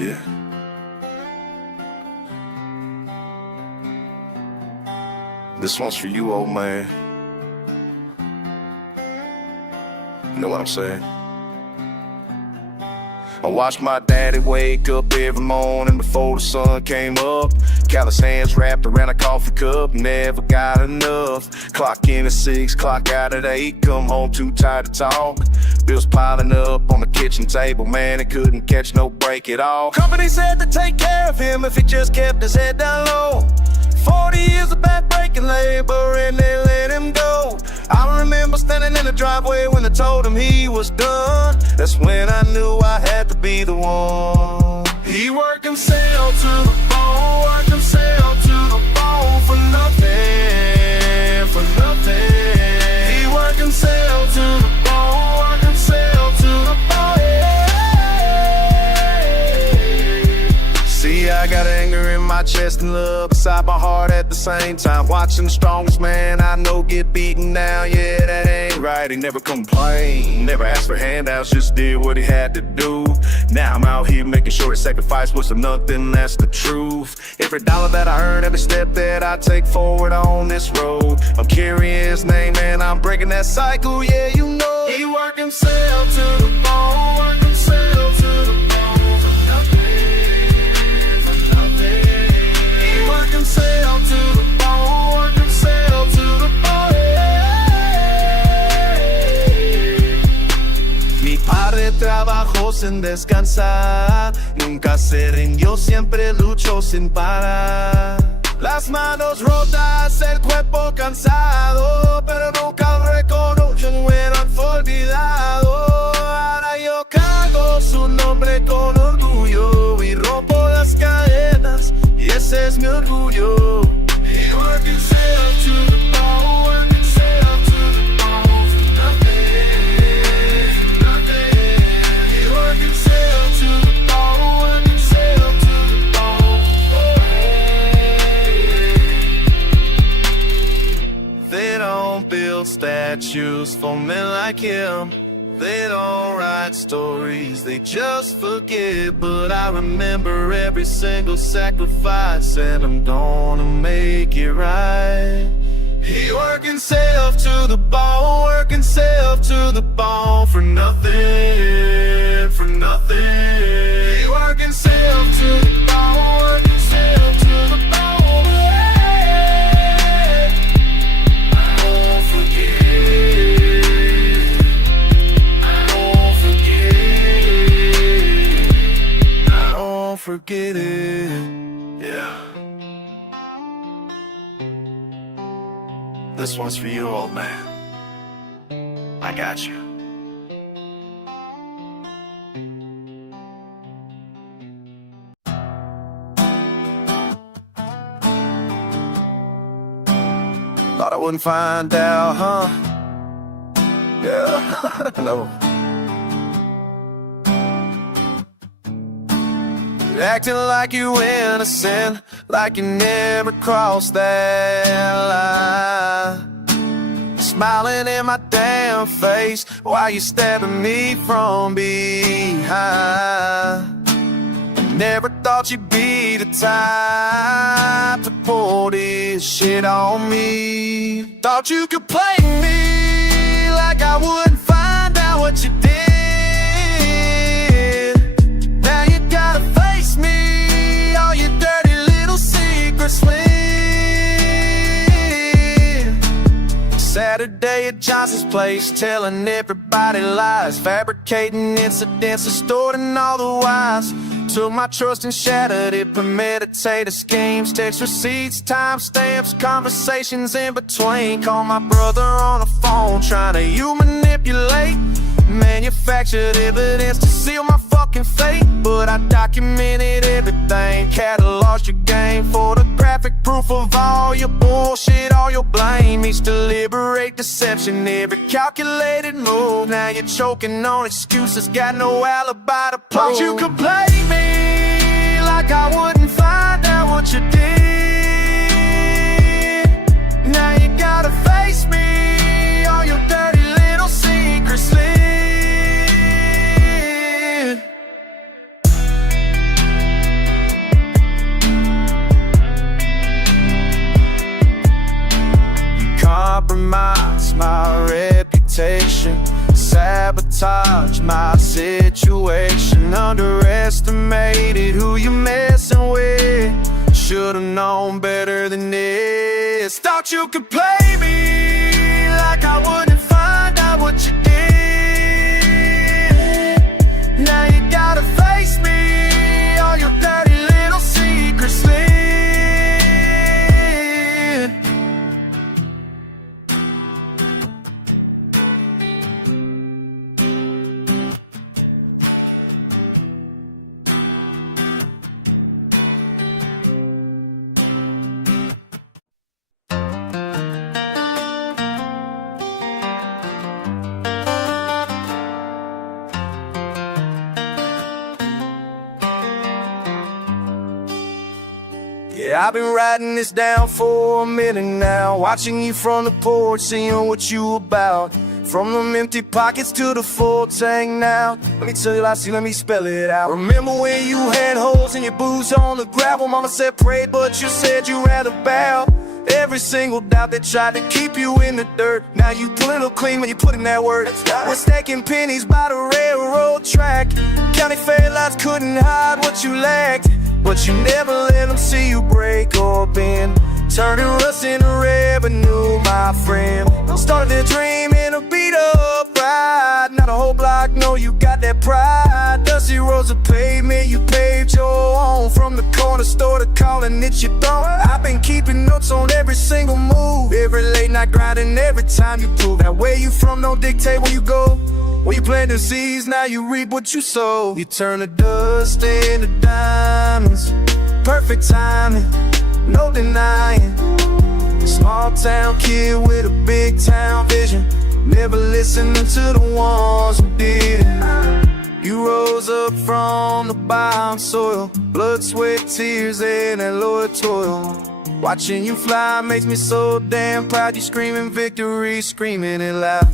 Yeah. This one's for you, old man. You know what I'm saying? I watched my daddy wake up every morning before the sun came up. Callous hands wrapped around a coffee cup, never got enough. Clock in at 6, clock out at 8, come home too tired to talk. Bills piling up on the kitchen table, man, it couldn't catch no break at all. Company said to take care of him if he just kept his head down low. 40 years of back-breaking labor and they let him go. I remember standing in the driveway when they told him he was done. That's when I knew I had to be the one. He worked himself to the bone, worked himself to the bone for nothing, for nothing. He worked himself to the bone, worked himself to the bone, yeah. See, I got anger in my chest and love beside my heart at the same time. Watching the strongest man I know get beaten down, yeah, that ain't right. He never complained, never asked for handouts, just did what he had to do. Now I'm out here making sure his sacrifice was for nothing, that's the truth. Every dollar that I earn, every step that I take forward on this road, I'm carrying his name and I'm breaking that cycle, yeah, you know. He worked himself to the bone, worked himself to the bone for nothing, for nothing. He worked himself to the bone, worked himself to the bone, yeah. Mi padre trabajó sin descansar, nunca se rindió, siempre luchó sin parar. Las manos rotas, el cuerpo cansado, pero nunca reconoció, no era olvidado. Ahora yo cargo su nombre con orgullo y rompo las cadenas, y ese es mi orgullo. He worked himself to the bone, worked himself to the bone for nothing, for nothing. He worked himself to the bone, worked himself to the bone. They don't build statues for men like him. They don't write stories, they just forget. But I remember every single sacrifice, and I'm gonna make it right. He worked himself to the bone, worked himself to the bone for nothing, for nothing. He worked himself to the bone, worked himself to the bone. I won't forget. Forget it, yeah. This one's for you, old man. I got you. Thought I wouldn't find out, huh? Yeah, no. Acting like you innocent, like you never crossed that line. Smiling in my damn face while you stabbing me from behind. Never thought you'd be the type to pull this shit on me. Thought you could play me like I wouldn't find out what you did. Now you gotta face me, all your dirty little secrets slid. Saturday at Johnson's place, telling everybody lies, fabricating incidents, distorting all the whys. Took my trust and shattered it, premeditated schemes, text receipts, timestamps, conversations in between. Call my brother on the phone, trying to you manipulate. Manufactured evidence to seal my fucking fate, but I documented everything, cataloged your game, photographic proof of all your bullshit, all your blame. Each deliberate deception, every calculated move. Now you're choking on excuses, got no alibi to prove. Thought you could play me like I wouldn't find out what you did. Now you gotta face me, all your dirty little secrets slid. sabotaged my situation. Underestimated who you messing with. Should've known better than this. Thought you could play me like I wouldn't find out what you did. Now you gotta face me, all your dirty little secrets slid. Yeah, I've been writing this down for a minute now, watching you from the porch, seeing what you about. From them empty pockets to the full tank now. Let me tell you, let me spell it out. Remember when you had holes in your boots on the gravel? Mama said pray, but you said you rather bow. Every single doubt that tried to keep you in the dirt. Now you pulling up clean when you put in that work. We're stacking pennies by the railroad track. County fair lights couldn't hide what you lacked, but you never let them see you break or bend, turning rust into revenue, my friend. Started to dream in a beat-up ride. Not a whole block, no, you got that pride. Dusty roads of pavement, you paved your own. From the corner store to calling it your throne. I've been keeping notes on every single move, every late night grinding, every time you prove that where you from don't dictate where you go. When you plant the seeds, now you reap what you sow. You turn the dust into diamonds. Perfect timing, no denying. Small town kid with a big town vision, never listening to the ones who didn't. You rose up from the bottom soil, blood, sweat, tears, and that loyal toil. Watching you fly makes me so damn proud. You screaming victory, screaming it loud.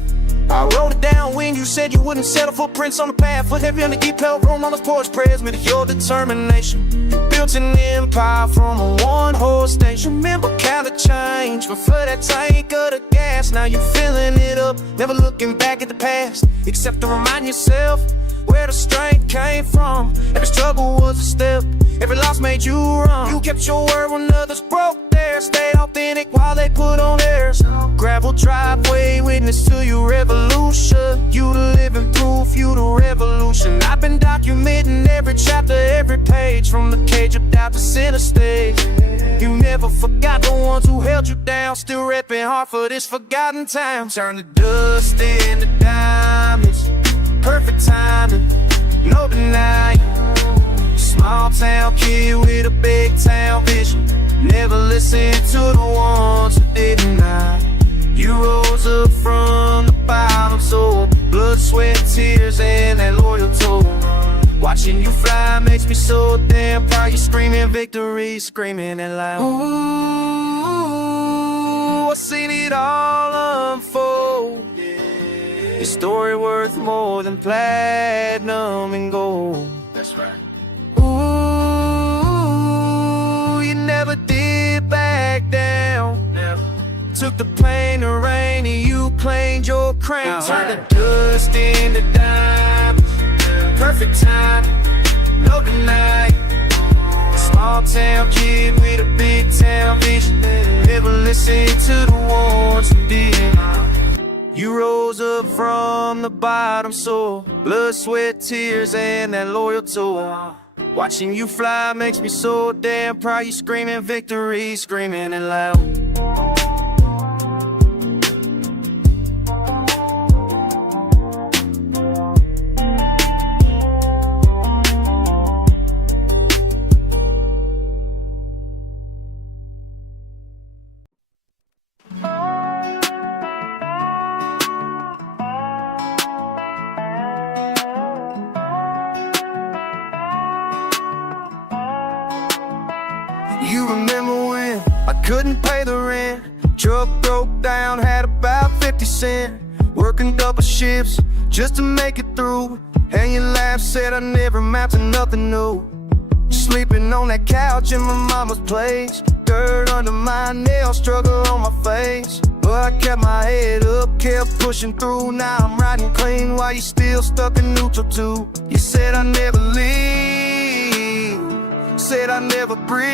I wrote it down when you said you wouldn't settle. Footprints on the path, foot heavy on the deep held room on the porch. Prayers with your determination. Built an empire from a one-horse station. Remember count of change, but for that tank of the gas. Now you filling it up, never looking back at the past, except to remind yourself where the strength came from. Every struggle was a step, every loss made you run. You kept your word when others broke theirs, stayed authentic while they put on theirs. Gravel driveway, witness to your revolution. You the living proof, you the revolution. I've been documenting every chapter, every page, from the cage of doubt to center stage. You never forgot the ones who held you down, still repping hard for this forgotten town. Turn the dust into diamonds. Perfect timing, no denying. Small town kid with a big town vision, never listen to the ones who didn't lie. You rose up from the bottom soil, blood, sweat, tears, and that loyal toll. Watching you fly makes me so damn proud. You screaming victory, screaming it loud. Ooh, I've seen it all unfold. Your story worth more than platinum and gold. That's right. Ooh, you never did back down. Never. Took the pain, the rain, and you claimed your crown. Turn the dust into diamonds. Perfect time, no denying. Small town kid with a big town vision, never listen to the ones who did. You rose up from the bottom soil, blood, sweat, tears, and that loyal toll. Watching you fly makes me so damn proud. You screaming victory, screaming it loud. You remember when I couldn't pay the rent, truck broke down, had about 50 cents, working double shifts just to make it through, and your laugh said I never amount to nothing new. Sleeping on that couch in my mama's place, dirt under my nails, struggle on my face. But I kept my head up, kept pushing through. Now I'm riding clean while you still stuck in neutral too. You said I never leave, said I never breathe.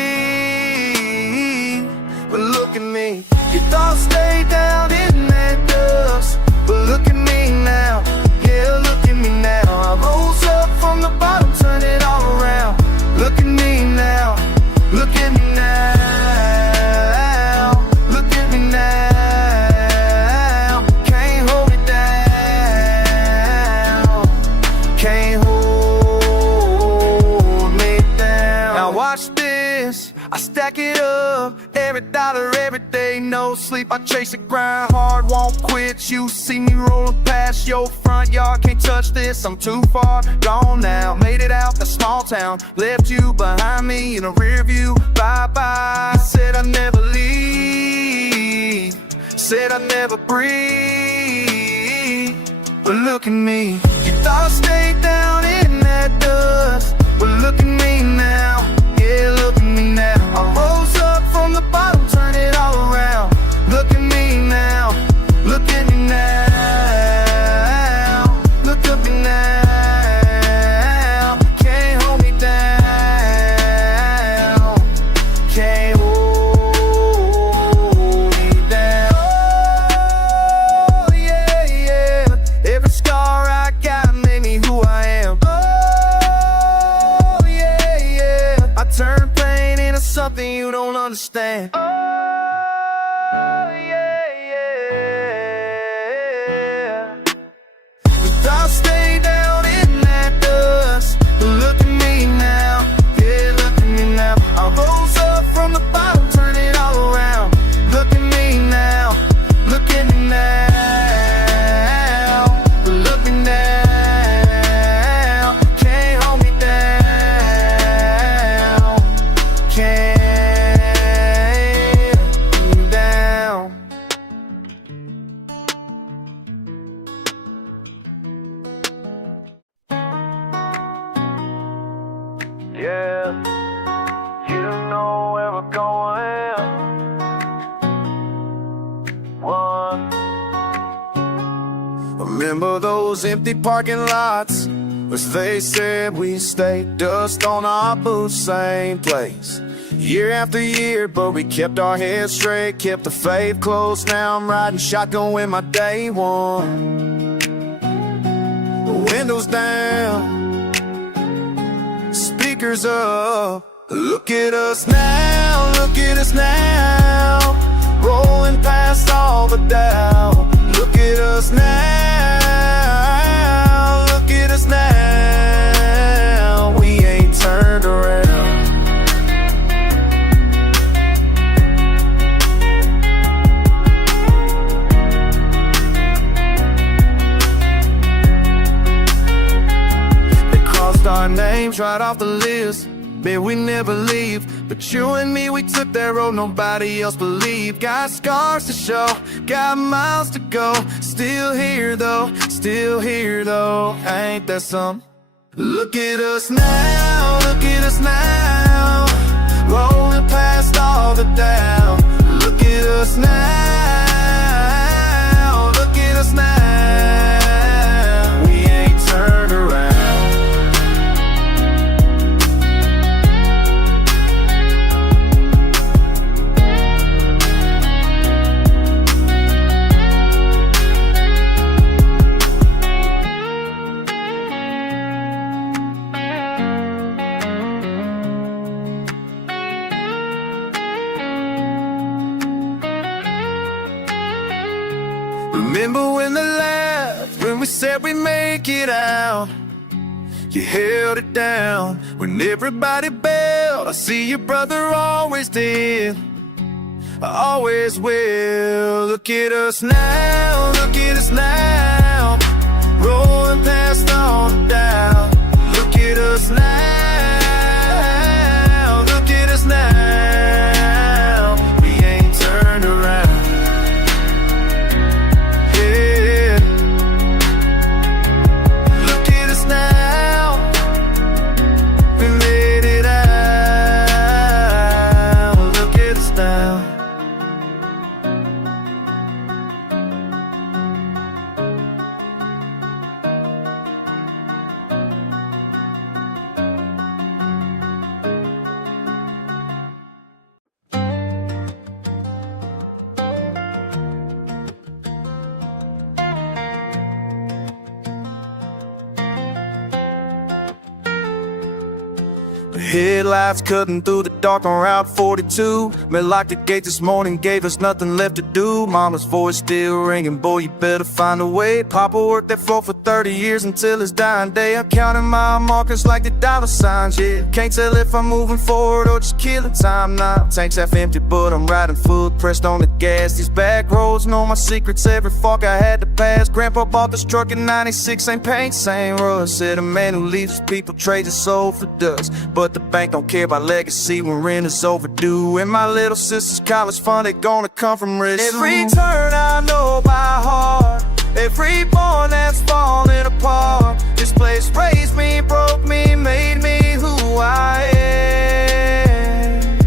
But look at me, you thought I'd stay down in that dust. But look at me now, yeah, look at me now. I rose up from the bottom, turn it all around. Look at me now, look at me now. Look at me now, can't hold it down, can't hold me down. Now watch this, I stack it up, every dollar, every day, no sleep. I chase it, grind hard, won't quit. You see me rolling past your front yard, can't touch this, I'm too far gone now. Made it out the small town, left you behind me in a rear view. Bye-bye, said I'd never leave, said I'd never breathe. But look at me, you thought I'd stay down in that dust. But look at me now, yeah, look at me now. I rose up from the bottom, turn it all around. Look at me now, look at me now, look at me now. Can't hold me down, can't hold me down. Oh yeah, yeah, every scar I got made me who I am. Oh yeah, yeah, I turned pain into something you don't understand. Oh yeah, yeah, I'll stay down in that dust. Look at me now, yeah, look at me now. I rose up from the bottom, turn it all around. Look at me now, look at me now, look at me now. Can't hold me down, can't hold me down. Yeah, you don't know where we're going. One. Remember those empty parking lots, which they said we stayed, dust on our boots, same place, year after year. But we kept our heads straight, kept the faith close. Now I'm riding shotgun with my day one. The windows down, speakers up. Look at us now, look at us now, rolling past all the doubt. Look at us now, look at us now. We ain't turned around. They crossed our names right off the list, man, we never leave. But you and me, we took that road nobody else believed. Got scars to show, got miles to go. Still here though, still here though. Ain't that some? Look at us now, look at us now, rolling past all the doubt. Look at us now, look at us now. We ain't turned around. Remember when the laugh, when we said we'd make it out? You held it down when everybody bailed. I see your brother always did, I always will. Look at us now, look at us now, rolling past all the doubt. Look at us now, look at us now. We ain't turned around. The headlights cutting through the dark on Route 42. Men locked the gate this morning, gave us nothing left to do. Mama's voice still ringing, boy, you better find a way. Papa worked that floor for 30 years until his dying day. I'm counting my markers like the dollar signs, yeah. Can't tell if I'm moving forward or just killing time now. Tank's half empty, but I'm riding full, pressed on the gas. These back roads know my secrets, every fork I had to pass. Grandpa bought this truck in 96, same paint, same rust. Said a man who leaves people trades his soul for dust. But the bank don't care about legacy when rent is overdue. And my little sister's college fund, they gonna come from rich. Every turn I know by heart, every bond that's falling apart. This place raised me, broke me, made me who I am.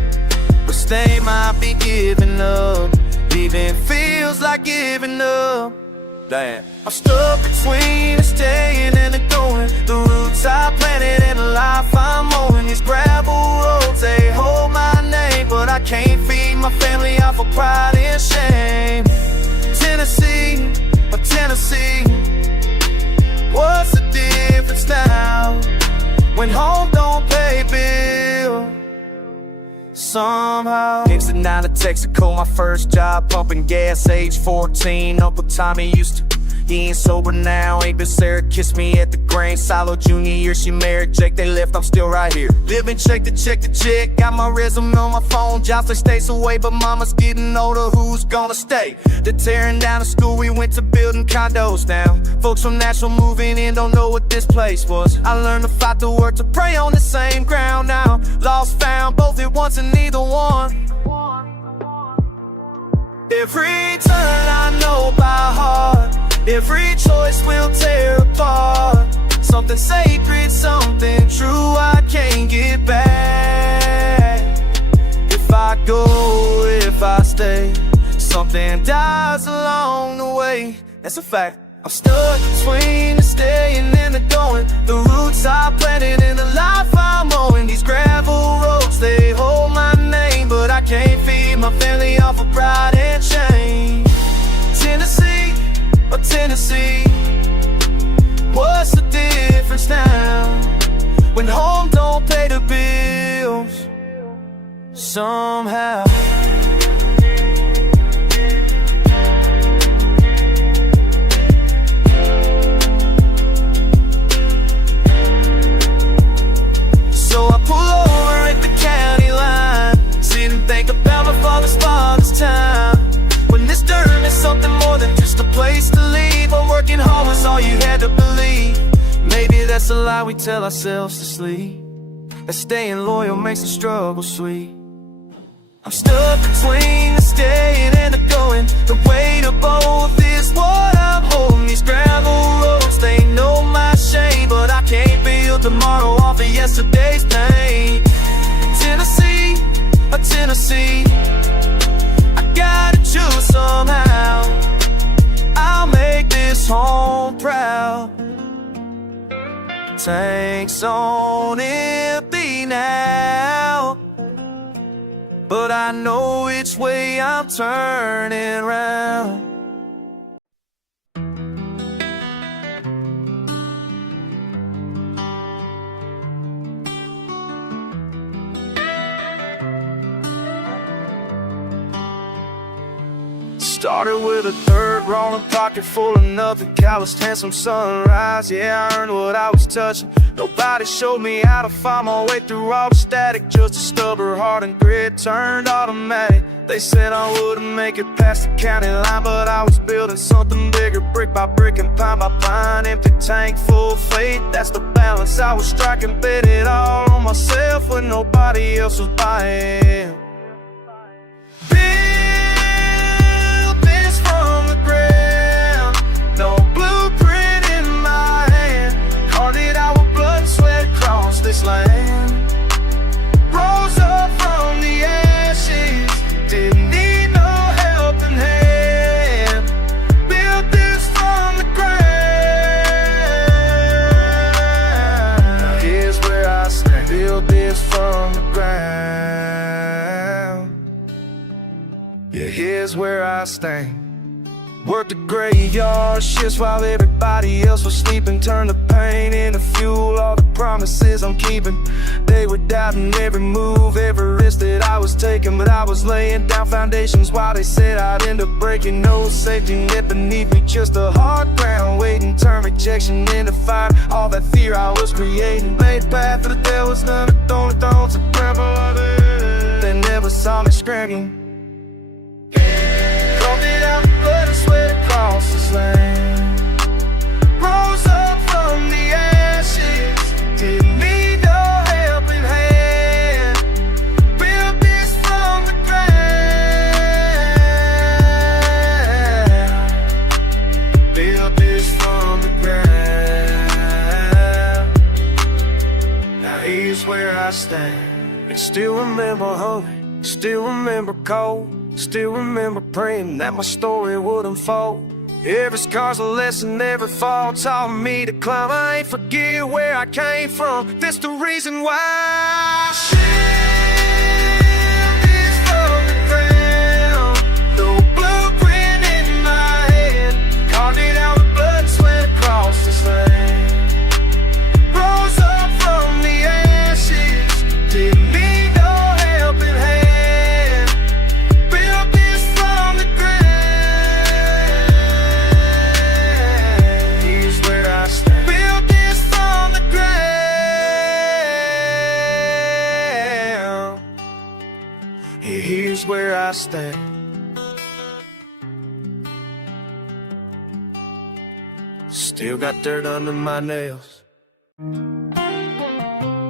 But they might be giving up, even feels like giving up. Damn. I'm stuck between the staying and the going. The roots I planted and the life I'm owning. These gravel roads, they hold my name, but I can't feed my family off of pride and shame. Tennessee, oh Tennessee, what's the difference now when home don't pay bills? Somehow it's the 9 to Texaco, my first job pumping gas, age 14. Uncle Tommy used to, he ain't sober now. Ain't been Sarah kissed me at the grain silo junior year. She married Jake, they left, I'm still right here. Living check to check to check. Got my resume on my phone, jobs like stays away, but mama's getting older, who's gonna stay? They're tearing down the school, we went to building condos now. Folks from Nashville moving in, don't know what this place was. I learned to fight to work, to pray on the same ground now. Lost found, both at once and neither one. Every turn I know by heart, every choice will tear apart. Something sacred, something true I can't get back. If I go, if I stay, something dies along the way. That's a fact. I'm stuck between the staying and the going. The roots I planted and the life I'm owing. These gravel roads, they hold my name, but I can't feed my family off of pride and shame. Tennessee, oh Tennessee, what's the difference now when home don't pay the bills? Somehow so I pull over at the county line, sit and think about my father's time. When this dirt is something more than just a place to leave, or working hard was all you had to believe. Maybe that's a lie we tell ourselves to sleep, that staying loyal makes the struggle sweet. I'm stuck between the staying and the going. The weight of both is what I'm holding. These gravel roads, they know my shame, but I can't build tomorrow off of yesterday's pain. Tennessee, oh Tennessee, I gotta choose somehow. I'll make this home proud. Tank's on empty now, but I know which way I'm turning round. Started with a third, rolling pocket full of nothing. Calloused handsome sunrise, yeah, I earned what I was touching. Nobody showed me how to find my way through all the static. Just a stubborn heart and grit turned automatic. They said I wouldn't make it past the county line, but I was building something bigger, brick by brick and pine by pine. Empty tank, full faith, that's the balance I was striking. Bet it all on myself when nobody else was buying. From the ground, no blueprint in my hand. Carved it out with blood and sweat across this land. Rose up from the ashes, didn't need no helping hand. Built this from the ground. Here's where I stand. Built this from the ground. Yeah, here's where I stand. Worked the graveyard shifts while everybody else was sleeping. Turned the pain into fuel, all the promises I'm keeping. They were doubting every move, every risk that I was taking. But I was laying down foundations while they said I'd end up breaking. No safety net beneath me, just a hard ground waiting. Turn rejection into fire, all that fear I was creating. Laid path to the devil was none of the only thoughts of gravel. They never saw me screaming. Blood and sweat across this land. Rose up from the ashes, didn't need no helping hand. Built this from the ground. Built this from the ground. Now here's where I stand. And still remember hungry, still remember cold. Still remember praying that my story would unfold. Every scar's a lesson, every fall taught me to climb. I ain't forget where I came from, that's the reason why I shift is from the ground. No blueprint in my head, carved it out with blood and sweat across this land. Rose up from the ashes, didn't need no helping hand. Here's where I stand. Still got dirt under my nails.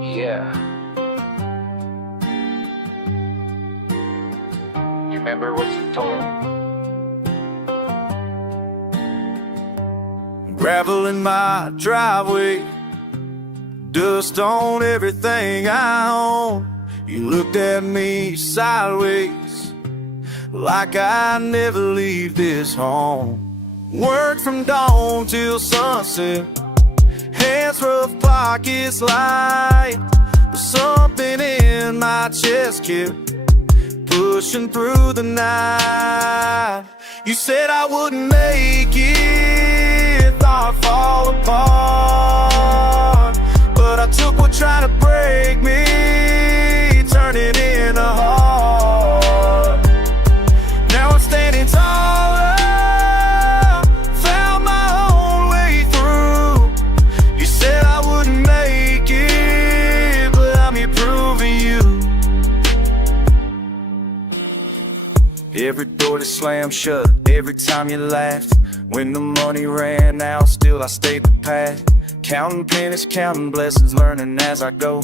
Yeah. You remember what you told me? Gravel in my driveway, dust on everything I own. You looked at me sideways, like I never leave this home. Work from dawn till sunset, hands rough, pockets light. But something in my chest kept pushing through the night. You said I wouldn't make it, thought I'd fall apart. But I took what tried to break me, turn it into heart. Now I'm standing taller, found my own way through. You said I wouldn't make it, but I'm here proving you. Every door that slammed shut, every time you laughed. When the money ran out, still I stayed the path. Counting pennies, counting blessings, learning as I go.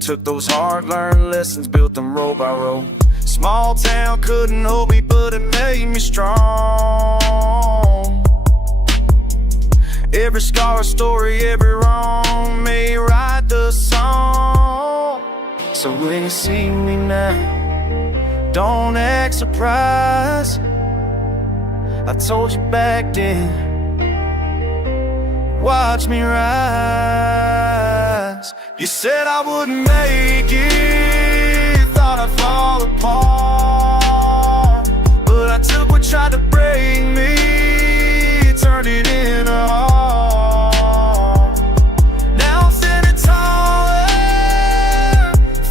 Took those hard-learned lessons, built them row by row. Small town couldn't hold me, but it made me strong. Every scar a story, every wrong may write the song. So when you see me now, don't act surprised. I told you back then, watch me rise. You said I wouldn't make it, thought I'd fall apart. But I took what tried to break me, turned it into heart. Now I'm standing taller,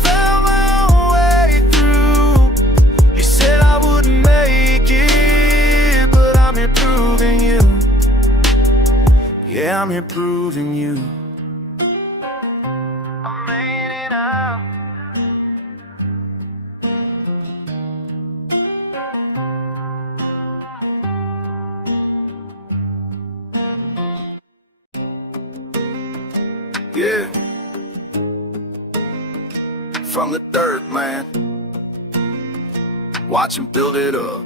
found my own way through. You said I wouldn't make it, but I'm here proving you. Yeah, I'm here proving you. I made it out. Yeah. From the dirt, man. Watch him build it up.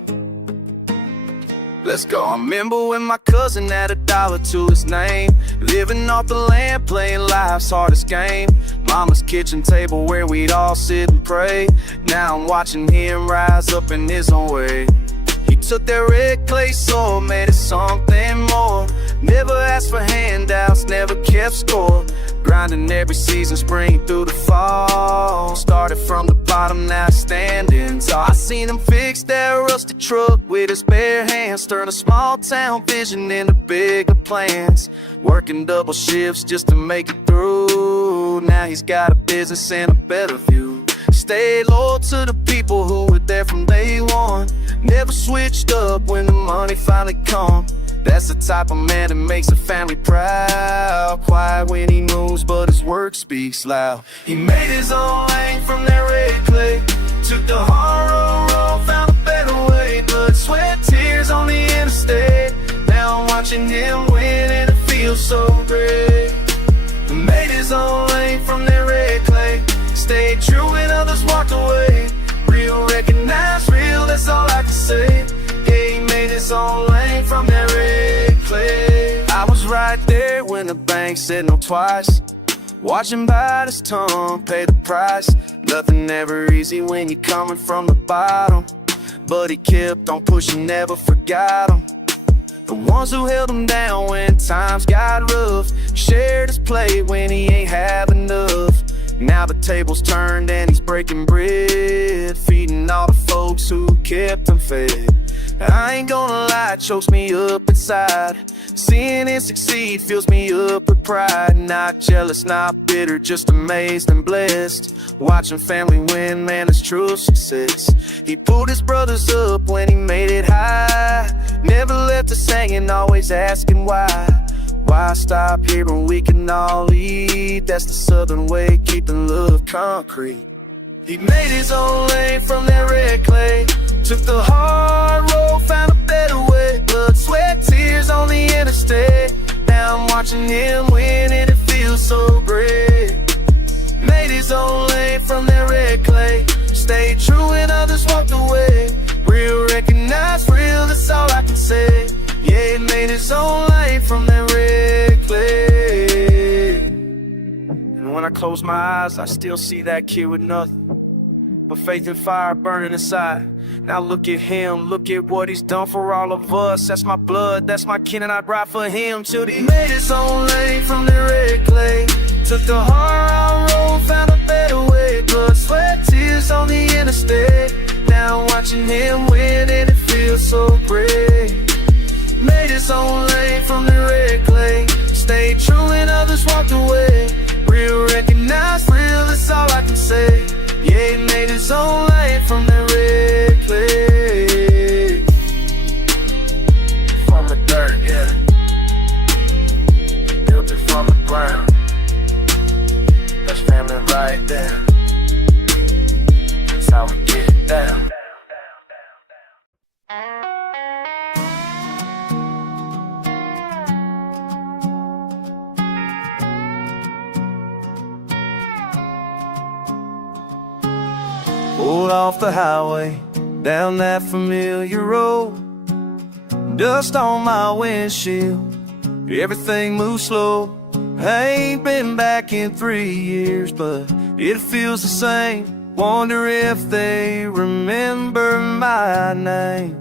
Let's go. I remember when my cousin had $1 to his name, living off the land, playing life's hardest game. Mama's kitchen table where we'd all sit and pray. Now I'm watching him rise up in his own way. He took that red clay soil, made it something more. Never asked for handouts, never kept score. grinding every season, spring through the fall. Started from the bottom, now standing tall. I seen him fix that rusty truck with his bare hands, turn a small town vision into bigger plans. Working double shifts just to make it through. Now he's got a business and a better view. Stayed loyal to the people who were there from day one. Never switched up when the money finally come. That's the type of man that makes a family proud. Quiet when he moves, but his work speaks loud. He made his own lane from that red clay. Took the hard road, found a better way. Blood, sweat, tears on the interstate. Now I'm watching him win and it feels so great. He made his own lane from that red clay. Stayed true when others walked away. Real, recognized real, that's all I can say. Yeah, he made his own lane from that red clay. I was right there when the bank said no twice. Watching bite his tongue, pay the price. Nothing ever easy when you're coming from the bottom. But he kept on pushing, never forgot him. The ones who held him down when times got rough. Shared his plate when he ain't have enough. Now the table's turned and he's breaking bread, feeding all the folks who kept him fed. I ain't gonna lie, it chokes me up inside. Seeing it succeed fills me up with pride. Not jealous, not bitter, just amazed and blessed. Watching family win, man, it's true success. He pulled his brothers up when he made it high. Never left us hanging, always asking why. Why stop here when we can all eat? That's the southern way, keeping love concrete. He made his own lane from that red clay. Took the hard road, found a better way. Blood, sweat, tears on the interstate. Now I'm watching him win and it feels so great. Made his own lane from that red clay. Stayed true when others walked away. Real, recognized real, that's all I can say. Yeah, he made his own lane from that red clay. And when I close my eyes, I still see that kid with nothing but faith and fire burning inside. Now look at him, look at what he's done for all of us. That's my blood, that's my kin, and I'd ride for him till the. He made his own lane from the red clay. Took the hard road, found a better way. Blood, sweat, tears on the interstate. Now I'm watching him win and it feels so great. Made his own lane from the red clay. Stayed true when others walked away. Real, recognized real, that's all I can say. Yeah, he made his own lane from the red clay. From the dirt, yeah. Built it from the ground. That's family right there. That's how we get it down. Pulled off the highway, down that familiar road. Dust on my windshield, everything moves slow. I ain't been back in 3 years, but it feels the same. Wonder if they remember my name.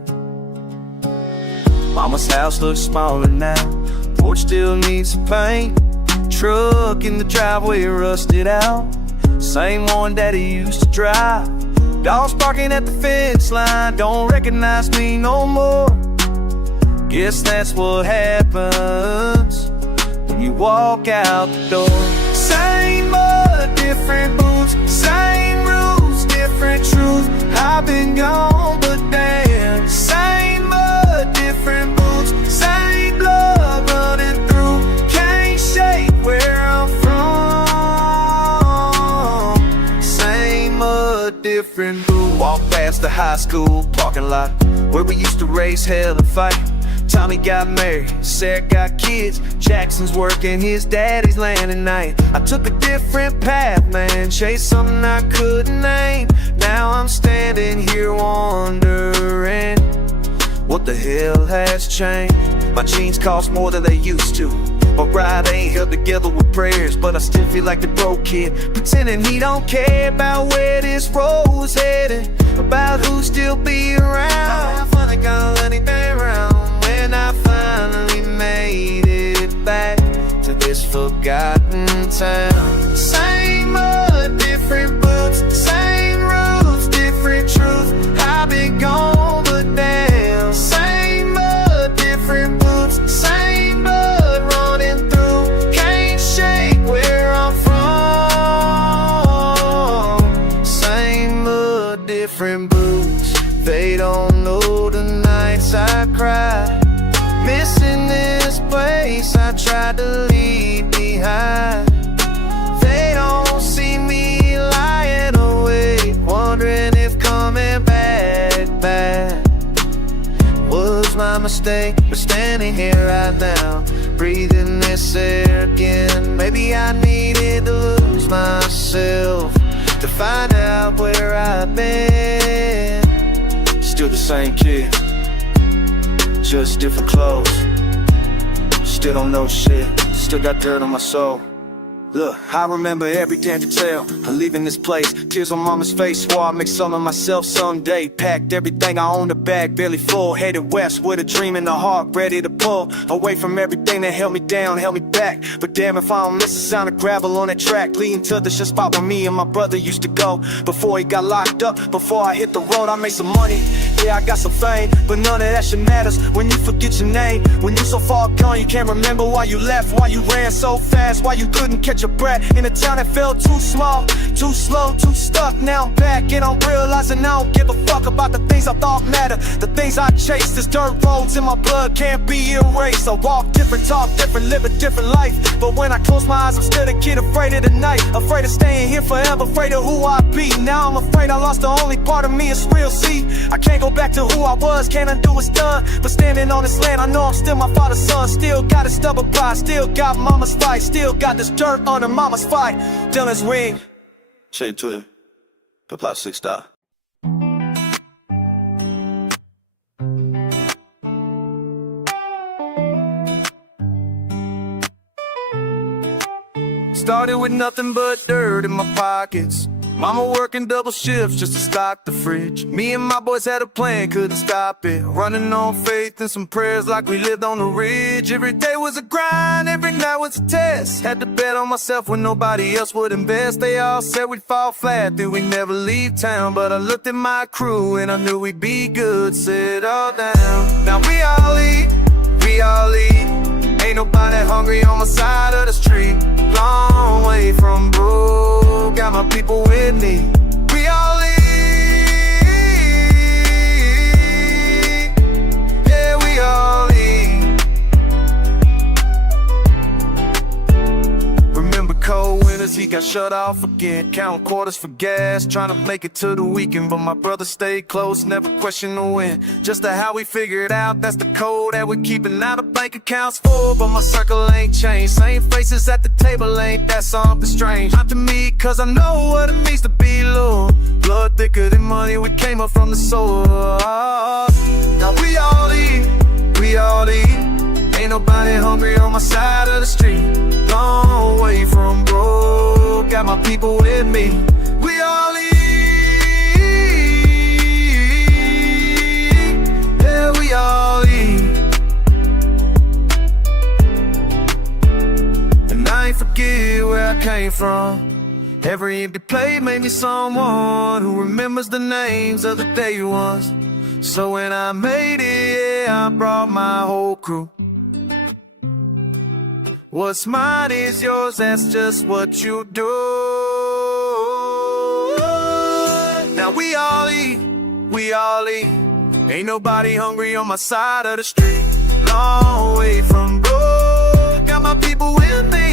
Mama's house looks smaller now, porch still needs some paint. Truck in the driveway rusted out, same one Daddy used to drive. Dogs barking at the fence line, don't recognize me no more. Guess that's what happens when you walk out the door. Same mud, different boots, same rules, different truth. I've been gone, but damn. Same mud, different boots, same blood running through. Can't shake where I'm from. Same mud, different boots. Walk past the high school parking lot where we used to race hell and fight. Tommy got married, Sarah got kids, Jackson's working his daddy's land at night. I took a different path, man, chased something I couldn't name. Now I'm standing here wondering what the hell has changed. My jeans cost more than they used to. My ride ain't held together with prayers, but I still feel like the broke kid, pretending he don't care about where this road's headed, about who still be around. I finally gonna let anything around. When I finally made it back to this forgotten downtown. Same mud, different boots, same rules, different truth. I've been gone, but damn. Same mud, different boots, same blood running through. Can't shake where I'm from. Same mud, different boots. They don't know the nights I cried. Missing this place I tried to leave behind. They don't see me lying awake, wondering if coming back was my mistake. But standing here right now, breathing this air again. Maybe I needed to lose myself to find out where I've been. Still the same kid, just different clothes. Still don't know shit, still got dirt on my soul. Look, I remember every damn detail of leaving this place. Tears on mama's face, swore I'd make some of myself someday. Packed everything I owned, a bag barely full. Headed west with a dream in the heart, ready to pull away from everything that held me down, held me back. But damn if I don't miss the sound of gravel on that track, leading to the shit spot where me and my brother used to go before he got locked up. Before I hit the road, I made some money. Yeah, I got some fame, but none of that shit matters when you forget your name. When you so far gone, you can't remember why you left, why you ran so fast, why you couldn't catch your breath in a town that felt too small, too slow, too stuck. Now I'm back and I'm realizing I don't give a fuck about the things I thought matter, the things I chased. This dirt roads in my blood can't be erased. I walk different, talk different, live a different life. But when I close my eyes, I'm still a kid afraid of the night, afraid of staying here forever, afraid of who I be. Now I'm afraid I lost the only part of me is real. See, I can't go back to who I was, can't undo what's done. But standing on this land, I know I'm still my father's son. Still got a stubborn pride, still got mama's fight, still got this dirt under mama's fight. Dylan's ring. Shade to it. Pop 6 star. Started with nothing but dirt in my pockets. Mama working double shifts just to stock the fridge. Me and my boys had a plan, couldn't stop it. Running on faith and some prayers like we lived on the ridge. Every day was a grind, every night was a test. Had to bet on myself when nobody else would invest. They all said we'd fall flat, that we'd never leave town. But I looked at my crew and I knew we'd be good, sit all down. Now we all eat, we all eat. Ain't nobody hungry on my side of the street. Long way from broke, got my people with me. We all eat, yeah, we all eat. Remember cold winters, he got shut off again. Counting quarters for gas, trying to make it to the weekend. But my brother stayed close, never questioned the win. Just how we figured out, that's the code that we're keeping out of bank accounts full. But my circle ain't changed, same faces at the table, ain't that something strange? Not to me, cause I know what it means to be low. Blood thicker than money, we came up from the soul. Now we all eat, we all eat. Ain't nobody hungry on my side of the street. Long way from broke, got my people with me. We all eat, yeah, we all eat. And I ain't forget where I came from. Every empty plate made me someone who remembers the names of the day ones. So when I made it, yeah, I brought my whole crew. What's mine is yours, that's just what you do. Now we all eat, we all eat. Ain't nobody hungry on my side of the street. Long way from broke, got my people with me.